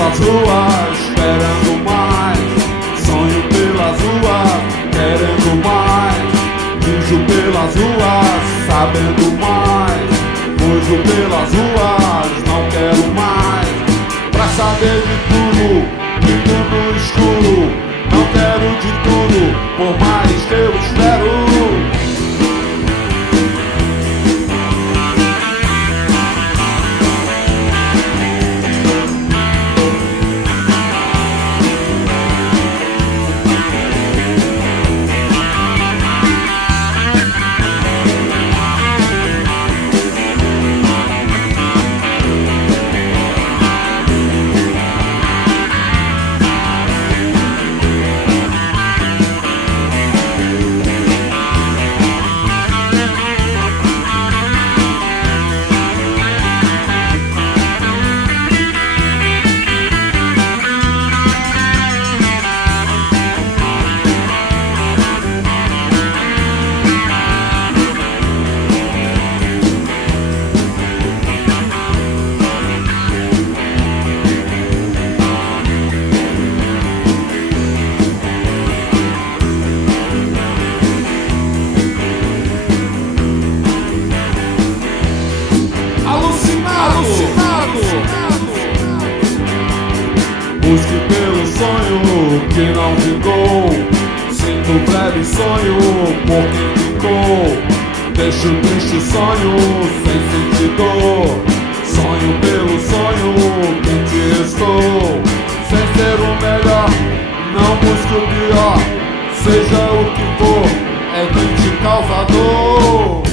pelas ruas, querendo mais. Sonho pelas ruas, querendo mais. Fujo pelas ruas, sabendo mais. Fujo pelas ruas, não quero mais. Pra saber de tudo, vivo no escuro. Não quero de tudo, por mais que eu espero. Busque pelo sonho que não vingou. Sinto um breve sonho por quem ficou. Deixo o triste sonho sem sentir dor. Sonho pelo sonho que te restou. Sem ser o melhor, não busque o pior. Seja o que for, é quem te causa dor.